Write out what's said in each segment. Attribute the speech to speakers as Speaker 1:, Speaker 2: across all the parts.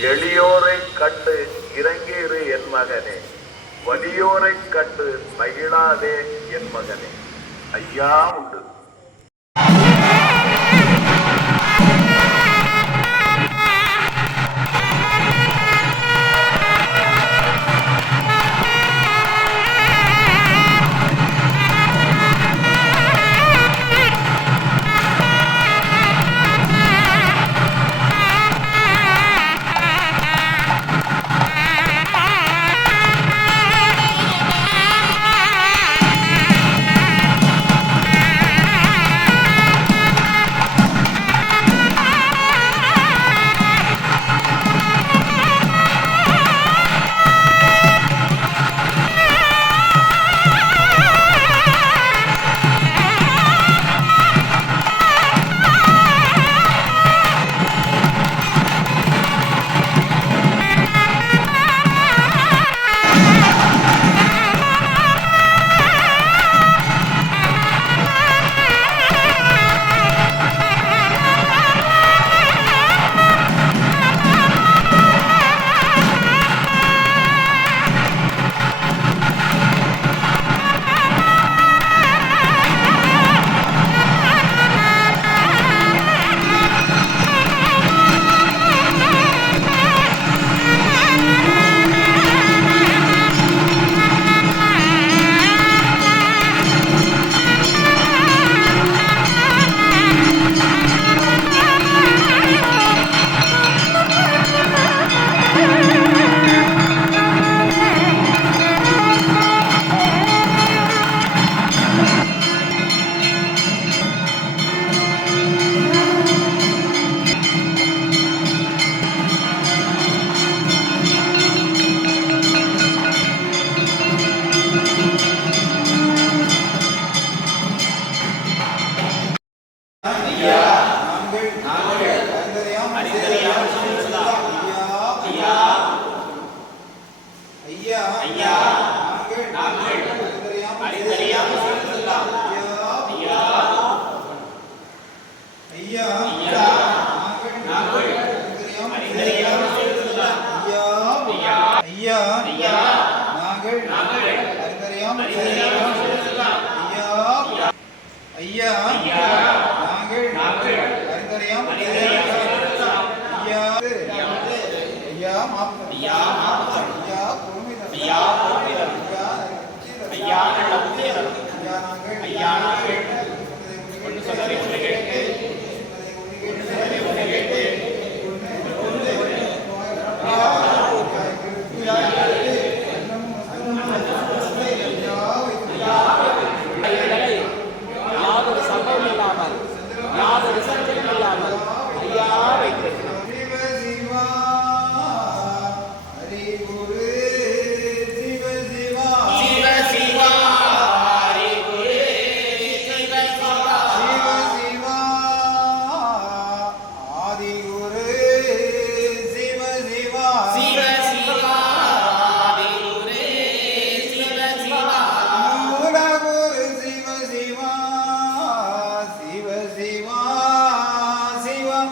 Speaker 1: எளியோரை கண்டு இறங்கீரு என் மகனே. வலியோரை கண்டு மகிழாதே என் மகனே. ஐயா உண்டு.
Speaker 2: ஐயா ஐயா நாங்கள் அறிந்தறியாமல் செய்ததெல்லாம். ஐயா. ஐயா நாங்கள் அறிந்தறியாமல் செய்ததெல்லாம் ஐயா ஐயா ஐயா நாங்கள் அறிந்தறியாமல் செய்ததெல்லாம் ஐயா ஐயா நாங்கள் அறிந்தறியாமல் செய்ததெல்லாம் ஐயா ஐயா மாப்பு ஐயா மாப்பு ஐயா பொறுமைதல் ஐயா பொறுமைதல் ஐயா நல்ல புத்தியதல் ஐயா நாங்கள் ஐயா நாங்கள் ஒன்று சொல்லி ஒன்று கேட்டு ஒன்று சொல்லி ஒன்று கேட்டு
Speaker 3: யாதொரு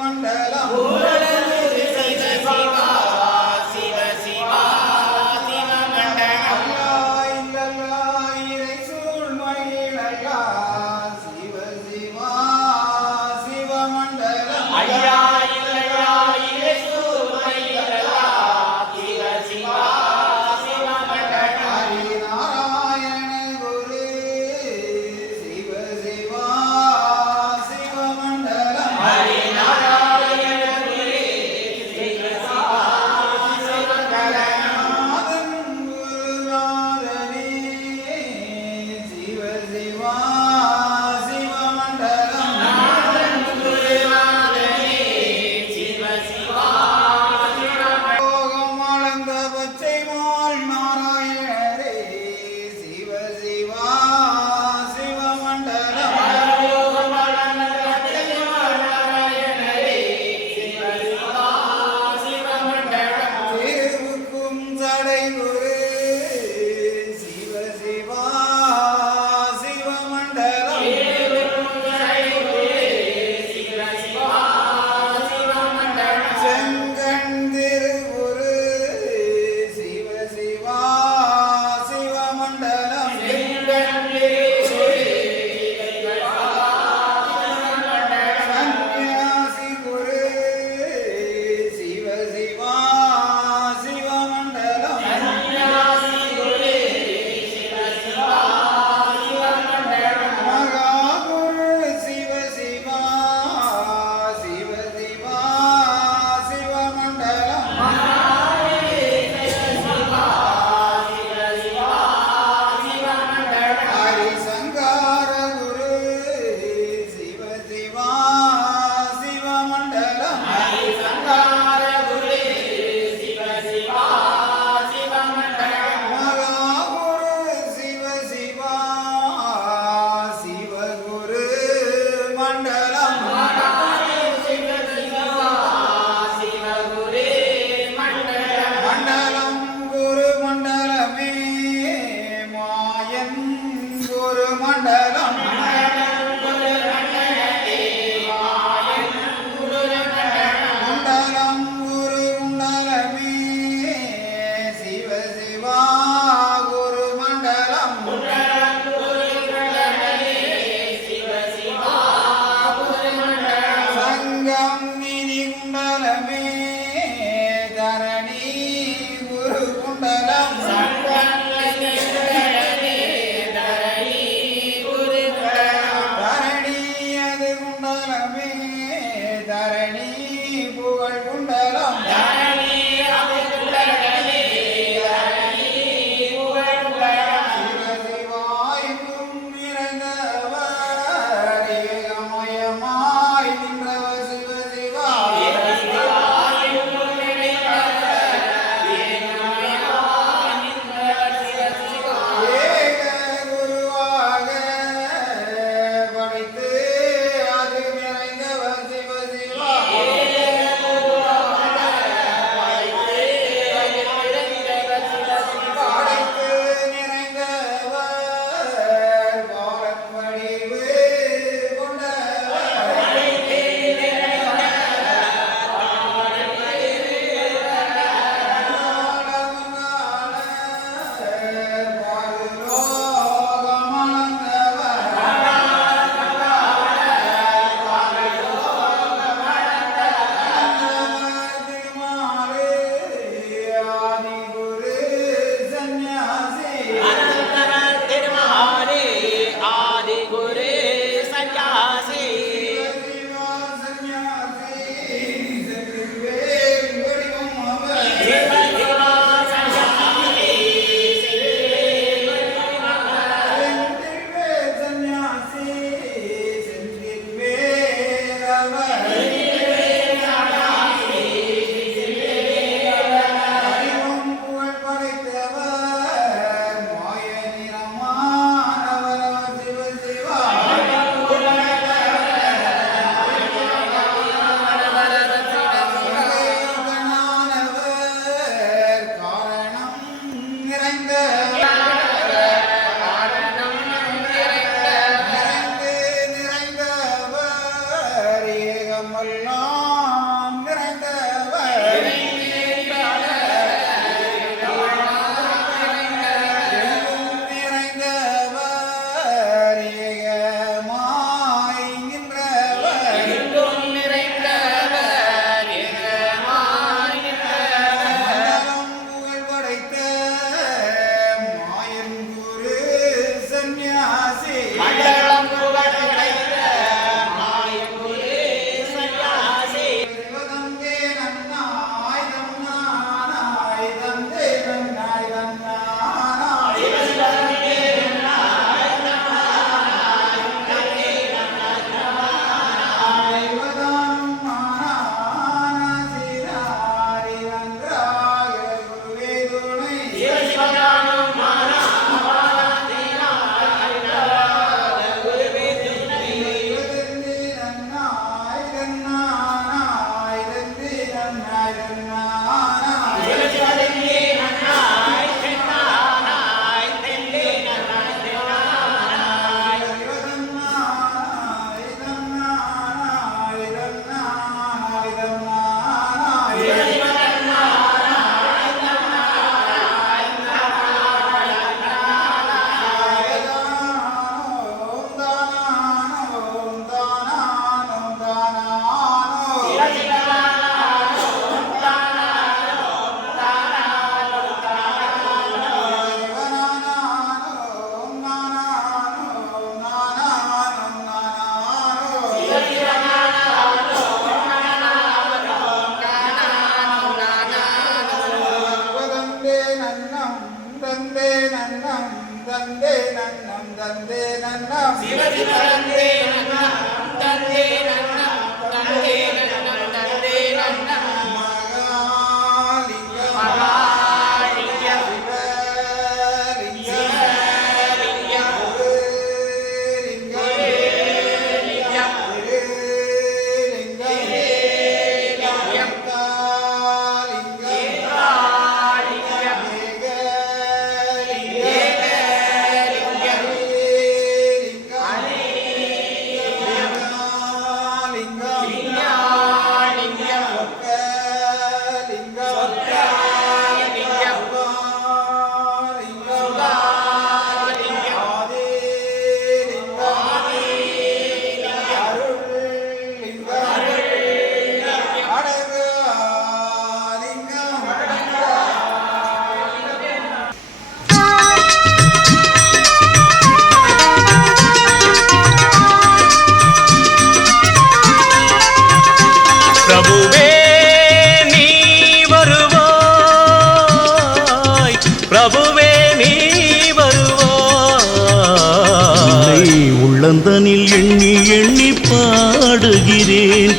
Speaker 2: மண்டலம்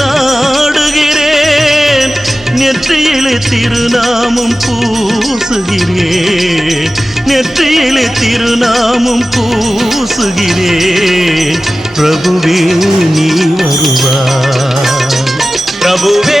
Speaker 4: நாடுகிறேன். நெற்றியிலே திருநாமம் பூசுகிறேன் நெற்றியிலே திருநாமம் பூசுகிறேன் பிரபுவே நீ வருவா
Speaker 3: பிரபுவே